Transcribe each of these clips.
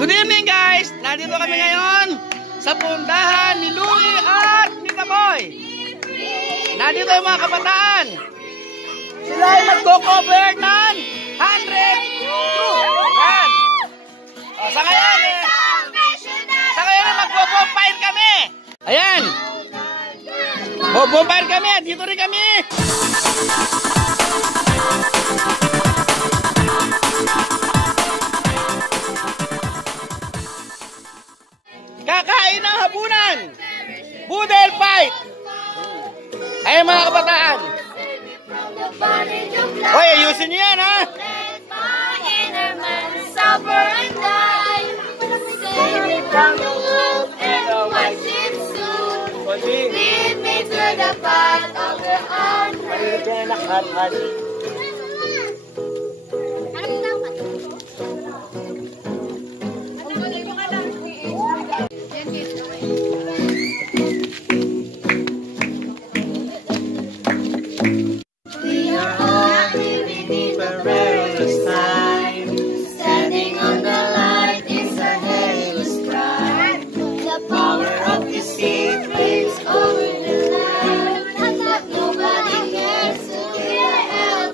Good evening guys! Nandito kami ngayon sa pundahan ni Louie at ni Kaboy. Nandito yung mga kabataan. Sila ay magko-cover ng 100 crew. Yan. O, sa ngayon magbo-bonfire kami. Ayan. Bonfire kami. Dito rin kami. Kakain ng habunan. Boodle fight. Ayan mga kabataan. Hoy, ayusin niyo yan ha. Lead me to the path of the unheard. We are all living in perilous time. Standing on the light is a hailous cry. The power of the sea reigns over the land. But nobody cares to hear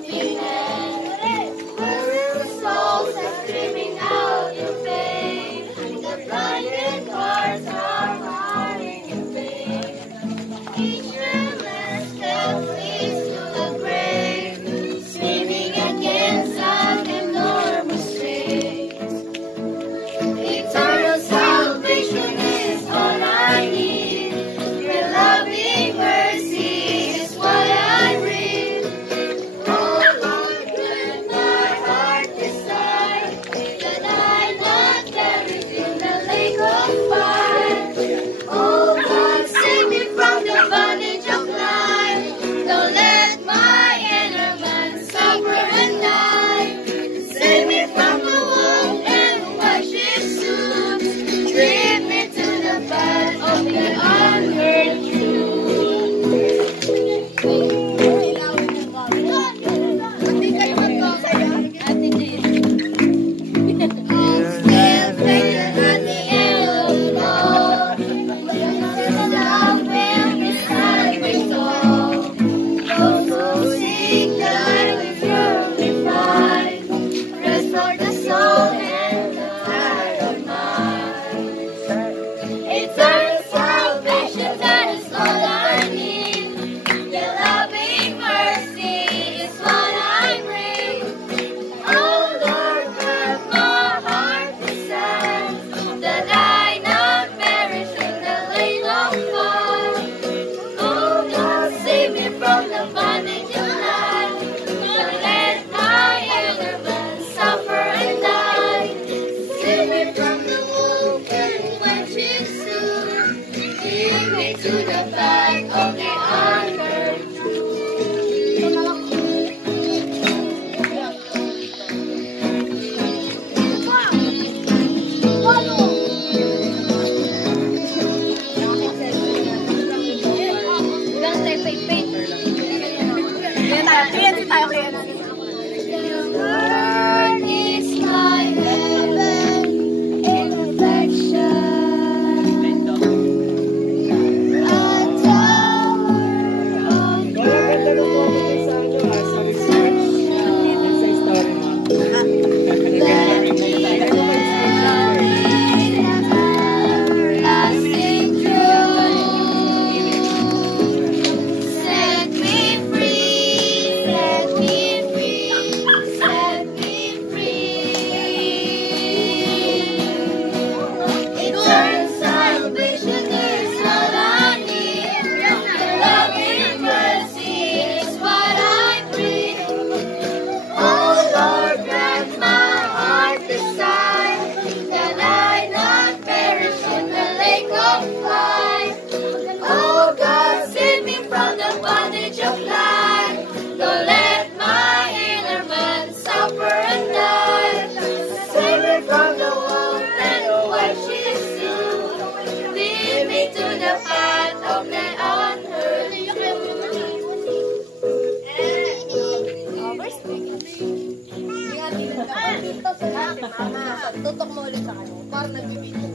mo ulit sa kanya. Para nagbibideo.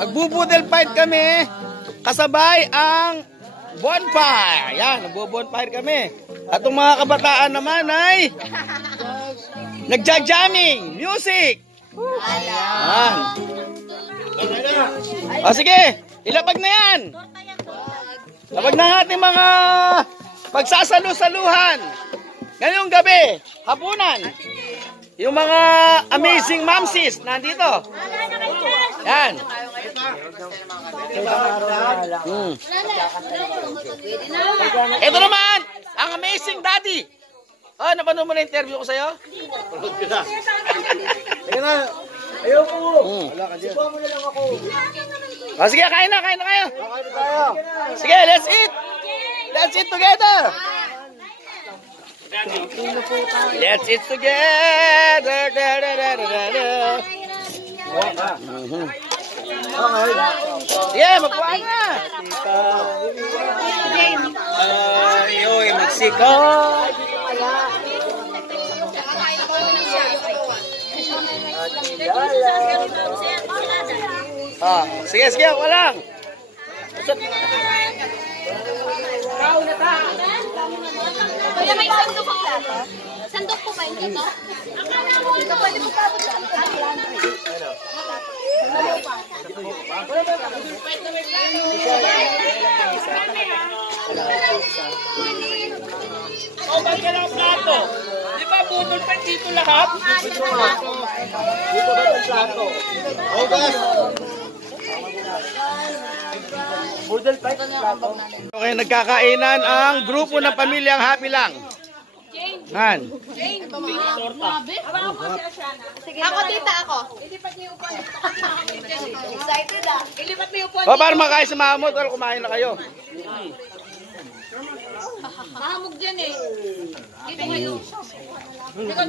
Magbubudel fight kami. Kasabay ang bonfire. Yan, nagbo-bonfire kami. At ang mga kabataan naman ay nagja-jamming music. Yan. O sige, ilapag na yan. Lapag na ang ating mga pagsasalu-saluhan. Ngayong gabi, hapunan. Yung mga amazing mamsis nandito. Yan. Ito naman, ang amazing daddy. Oh, napanood mo na interview ko sa'yo? Panood ko na. Sige na. Ayoko. Sipa mo na lang ako. Oh, sige, kain na kayo. Sige, let's eat. Let's eat together. Let's eat together. Sige, magpuan na. Yo, Mexico. Ah, sige, walang. Kaya may sandok po plato? Sandok po ba yung ito? Akala mo ito, pwede mo tapos sa Oh, bakit ka lang plato? Di ba budol pa dito lahat? Dito ba ang plato? Oh, guys. Budol pa plato. Okay, nagkakainan ang grupo ng pamilyang happy lang. Han. Ako, tita, ako. Ilipat niyo yung upuan. Excited ah. Ilipat mo yung upuan. O, para makain sa mamot, or kumain na kayo. Mahamog dyan eh. Dito kayo.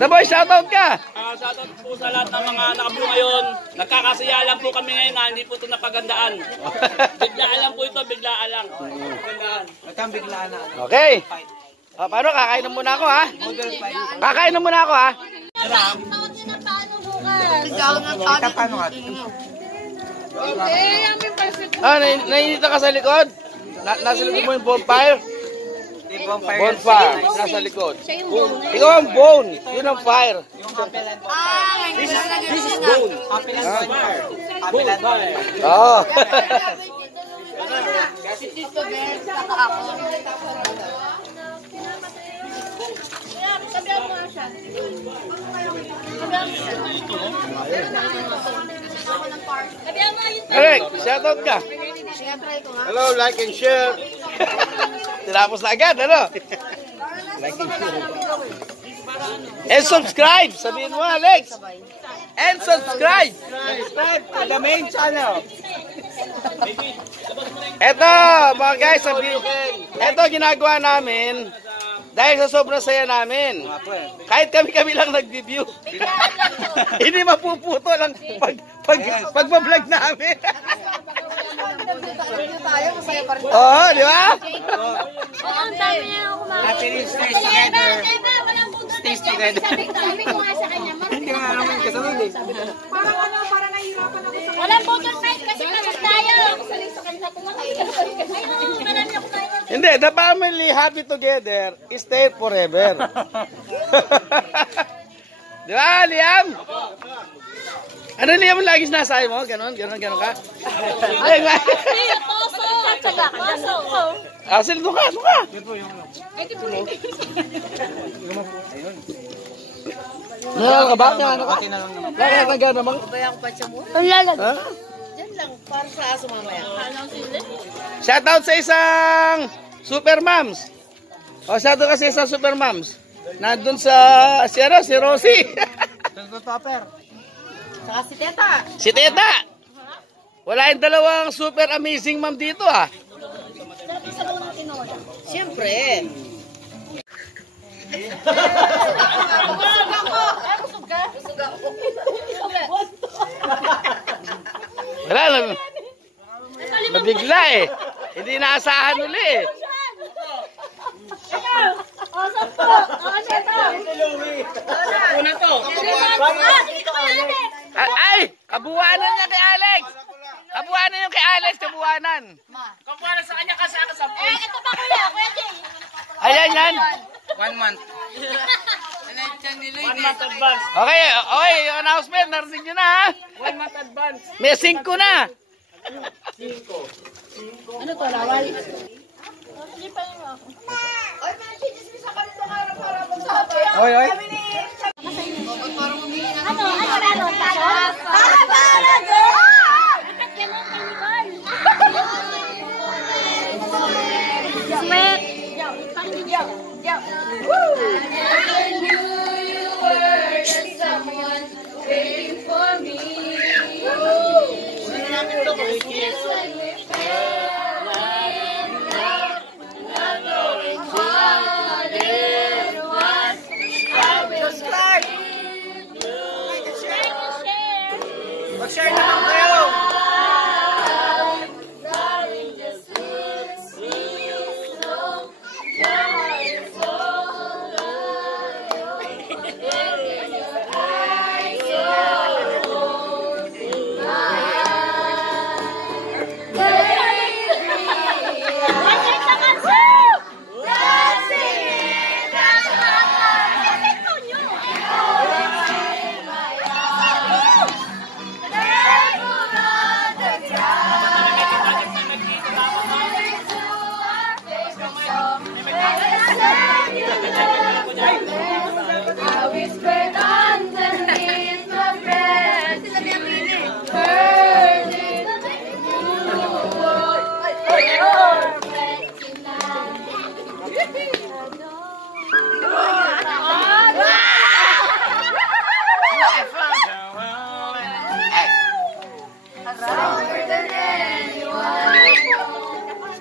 The boy, shoutout ka. Shoutout po sa lahat ng mga nakablue ngayon. Nagkakasaya lang po kami ngayon na hindi po ito napagandaan. Biglaan lang po ito, biglaan lang. Okay. O, paano? Kakain na muna ako, ha? Kakain na muna ako, ha? Tawag niyo ng paano bukas. Ah, nainita ka sa likod? Nasa likod mo yung bonfire? Bonfire. Nasa likod. Ikaw ang bone. Yun ang fire. This is bone. Oo. Correct. Shoutout ka. Hello, like and share. Tinapos na agad, ano? Like and share. And subscribe. Sabihin mo, Alex. And subscribe. Subscribe to the main channel. Eto, mga guys, eto ginagawa namin dahil sa sobrang saya namin. Kahit kami lang nag-review. Hindi mapuputol ang pagbablog namin. Oo, di ba? Oo, ang dami niya ako kumain. Happy stays together. Stays together. Sabi ko nga sa kanya, Hindi nga naman kasunod eh. parang nahihirapan ako sa walang bottle fight kasi kapag tayo. Ako sa kanila kumakain. Ayun, marami ako tayo. Hindi, the family happy together, stay forever. Di ba, Liam? Ano, Liam, lagi sinasay mo? Ganon ka? Ay, nga. Toso. Toso. Ah, sila, doon ka. Ano ka ba? Ano ka? Lagay naman. Kaya ako pa siya mo. Ang lalag. Ha? Diyan lang, para sa aso mamaya. Shoutout sa isang Super Moms. O, shoutout kasi sa Super Moms. Nandun sa, si Rosie. Saka si Teta. Si Teta. Wala yung dalawang super amazing mom dito, ha? Siyempre. Wala na. Nabigla eh. Hindi naasahan uli eh. Una to. Ay! Kabuwanan niya kay Alex! Kabuwanan yung kay Alex, kabuwanan. Kapuha sa kanya kasi ako sa Ito pa kuya, Kuya Jay. Ayan yan. 1 month. 1 month advance. Okay, okay, yung announcement, narinig nyo na ha. 1 month advance. May 5 na. Oy, oy. Ano meron? Pasok? Para go! Bakit ganun kay Nicole? Sweet! Mag-share naman kayo.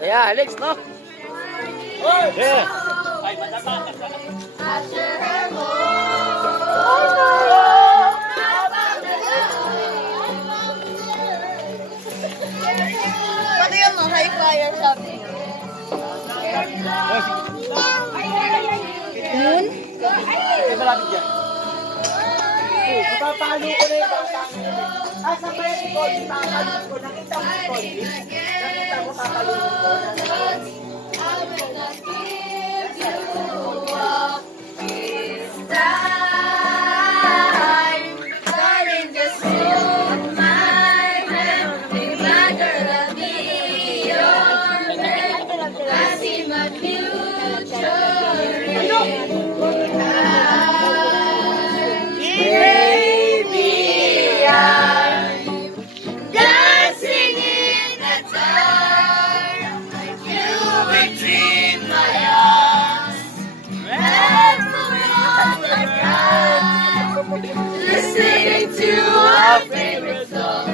Saya, Alex, no? Yeah. Ay, mataba. Pati yung mga high flyer sabi. Papalo ko na yung bangsa. Sa pala si Cody, papalo ko. Nakita mo si Cody? Nakita mo papalo ko. Listening to our favorite song.